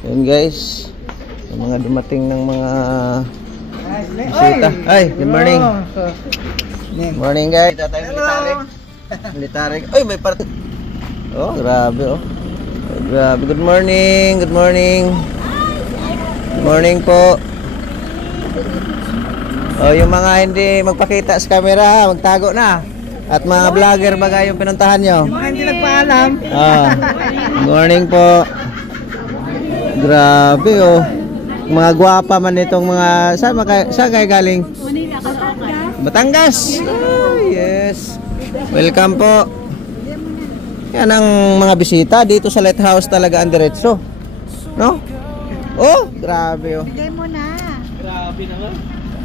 Yun guys, yung mga dumating ng mga bisita. Ay, good morning. Good morning guys. Tatay military. Ay, may part. Oh, grabe oh. Grabe. Good morning. Good morning. Good morning po. Oh, yung mga hindi magpakita sa camera, magtago na. At mga vlogger bagay yung pinuntahan nyo. Yung mga hindi nagpaalam. Good morning po. Grabe oh. Mga gwapa man itong mga saan kayo galing? Batangas. Oh, yes. Welcome po. Yan ang mga bisita dito sa lighthouse talaga ang diretso. No? Oh, grabe oh. Bigay mo na. Grabe naman.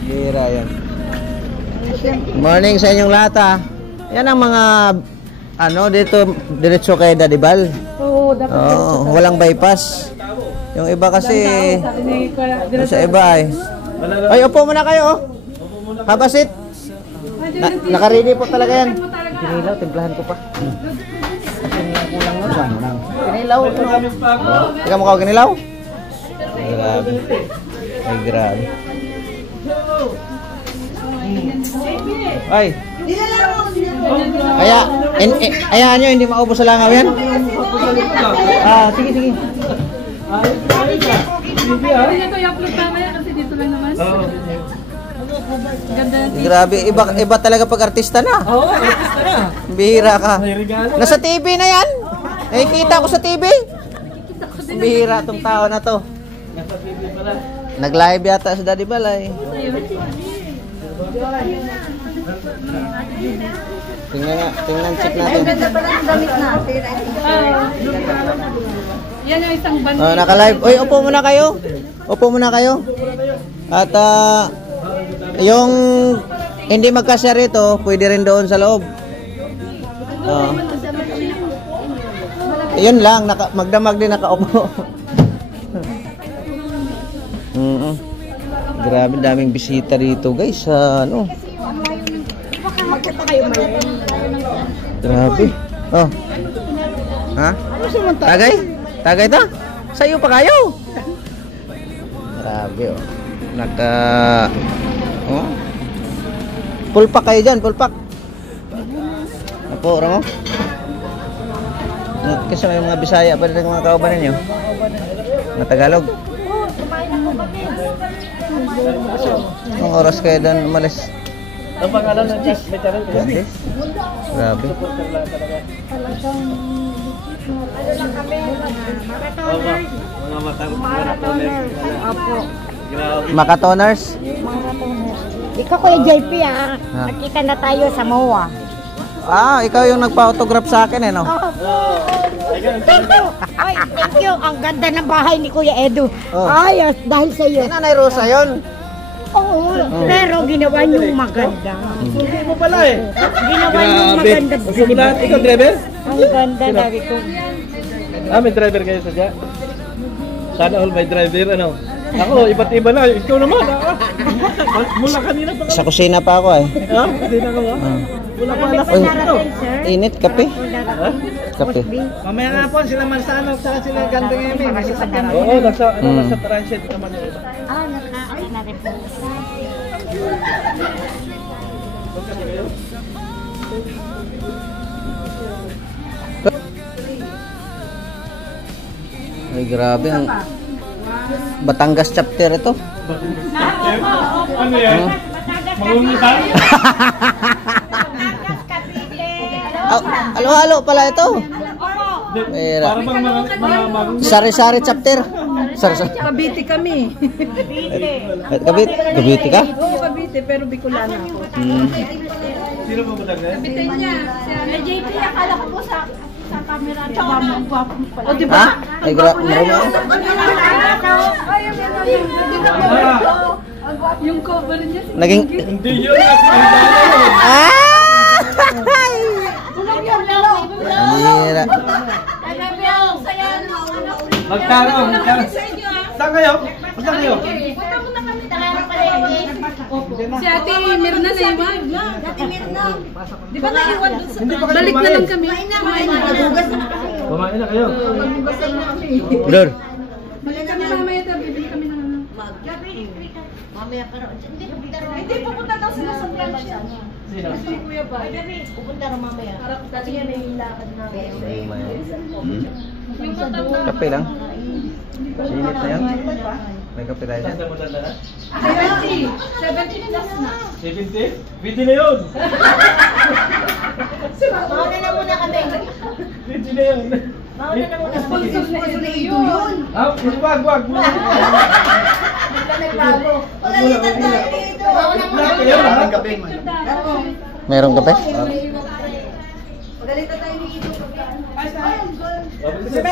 Hira yan. Good morning sa inyong lahat ah. Yan ang mga dito diretso kay Dadibal. Oo, dapat. Oh, walang bypass. Yung iba kasi sa iba ay. Ay, upo muna kayo. Habasit. Nakaready po talaga yan. Pinilaw, timplahan ko pa. Kulang mo siya. Pinilaw. Teka mo ka kinilaw? Grabe. Ay, grabe. Ay. Hayaan nyo, hindi maubos sa langaw yan. Sige, sige. Hindi ko i-upload mamaya kasi dito lang naman. Ganda. Grabe, iba talaga pag artista na. Oo, artista na. Bihira ka. Nasa TV na yan. Nakikita ko sa TV. Bihira tong tao na to. Nasa TV pala. Nag-live yata sa Daddy Balay. Tingnan check natin. Ganda pala ang damit natin. Yan yung isang band. Naka-live. Uy, upo muna kayo. Upo muna kayo. At yung hindi magkasya rito, pwede rin doon sa loob. Yun lang, magdamag din nakaupo. Grabe, daming bisita rito guys. Grabe. Oh. Ha? Tagay? Tagay ta? Sa'yo pa kayo? Grabe oh. Oh. Pulpak kayo dyan, pulpak. Apo, ramo. Kasi may mga Bisaya pa rin mga kauban ninyo. Mga Tagalog. Ang oras kayo doon umalis? Ang pangalan ng Jess, veteran ko. Grabe. Mga maratoners. Opo. Makatoners? Ikaw Kuya JP ah. Nakita na tayo sa MOA. Ikaw yung nagpa-autograph sa akin no? Thank you. Ay, thank you. Ang ganda ng bahay ni Kuya Edu. Ay, dahil sa iyo. Nanay Rosa yun? Oo, pero ginawa niyo maganda. Hindi mo pala eh. Ginawa niyo maganda. Ikaw driver? Ang ganda lagi ko. May driver kayo sadya? Sana all may driver ano? Ako, iba't iba na. Ikaw naman. Mula kanina pa. Sa kusina pa ako eh. Hindi na ako Mula pa alas Uy, init, kape. Kape. Mamaya nga po, sila Marsano at saka sila Gandang Eme. Oo, nasa transit naman yun. Nakain na rin po. Ay, grabe. Ang Batangas chapter ito. Ano yan? Mangungutan? Halo-halo pala ito. Sari-sari chapter. Cavite kami. Cavite ka? Oo, Cavite, pero Bicolana ako. Sino po ba taga? Cavite niya. Ay, JP, akala ko po sa camera. Tsaka O, di ba? Ay, marunong. Yung cover niya. Naging... Hindi yun. Hira. Magtarong. Saan kayo? Saan kayo? Si Ate Mirna na iwan. Di ba naiwan doon sa... Balik na lang kami. Kumain na kayo. Lord, Bili kami mamaya daw, bibili kami ng ano. Mamaya pa rin. Hindi, pupunta daw sila sa branch yan. Sino? Si Kuya ba? Pupunta rin mamaya. Kasi yan may lakad na. Yung matanda. Kape lang. Sinit na yan. May kape tayo dyan. Saan mo dadala? 70. 70 plus na. 70? Pwede na yun! Mauna na muna kami. Pwede na yun! Mauna na muna kami. Sponsor na ito yun. Ah, wag! Bigla nagbago. Wala dito tayo dito. Maraming kape. Merong kape? Pagalitan tayo ni Ito.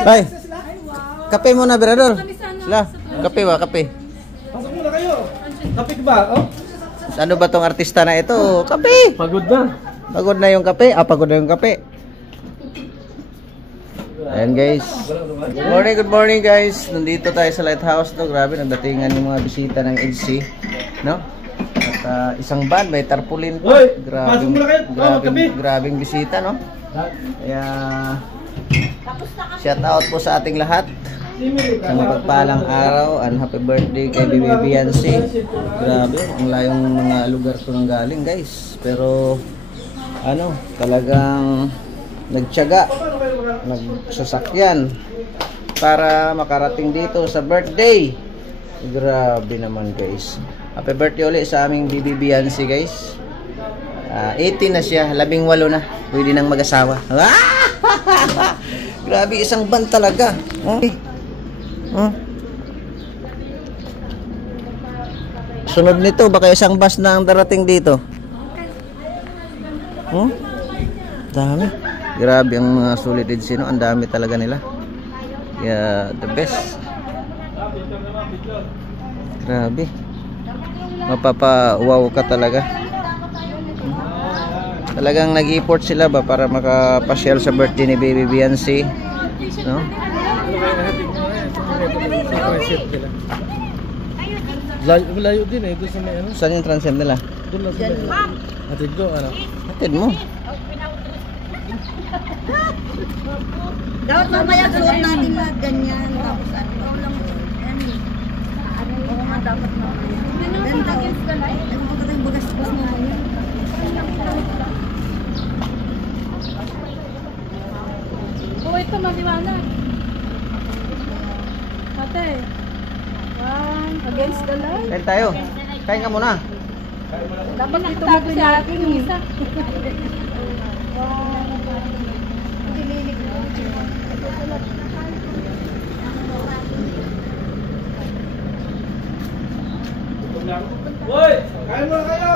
Ay! Kape muna, Berador. Sila. Kape ba? Kape. Pasok muna kayo! Kapit ba? Oh? Ano ba tong artista na ito? Kape! Pagod na. Pagod na yung kape. Pagod na yung kape. Ayan guys. Good morning guys. Nandito tayo sa lighthouse to. Grabe, nagdatingan yung mga bisita ng EDC. No? At isang van, may tarpaulin pa. Hoy! Pasok muna kayo! Magkape! Grabing bisita, no? Kaya shout out po sa ating lahat. Sa mapagpalang araw and happy birthday kay Bibi Biancy. Grabe, ang layong mga lugar ko nang galing guys. Pero ano, talagang nagtiyaga, nagsasakyan para makarating dito sa birthday. Grabe naman guys. Happy birthday ulit sa aming Bibi Biancy guys. 18 na siya, 18 na. Pwede nang mag-asawa. Grabe, isang ban talaga. Sunod nito, baka isang bus na ang darating dito. Dami. Grabe ang mga solid sino, ang dami talaga nila. Yeah, the best. Grabe. Mapapa-wow ka talaga. Talagang nag-import sila ba para makapasyal sa birthday ni Baby Biancy, no? Layo din eh, doon sa may ano. Saan yung transem nila? Doon lang sa may atid ko, ano. Hatid mo. Dapat mamaya suot natin lahat ganyan. Tapos ano. Oo nga dapat mamaya. Ganda. Ano ko tayo bagas-bagas mamaya. Oh, ito maliwanag. Ate. Against the light. Kain tayo. Kain ka muna. Dapat dito mo sa akin yung isa. Hoy! Kain muna kayo!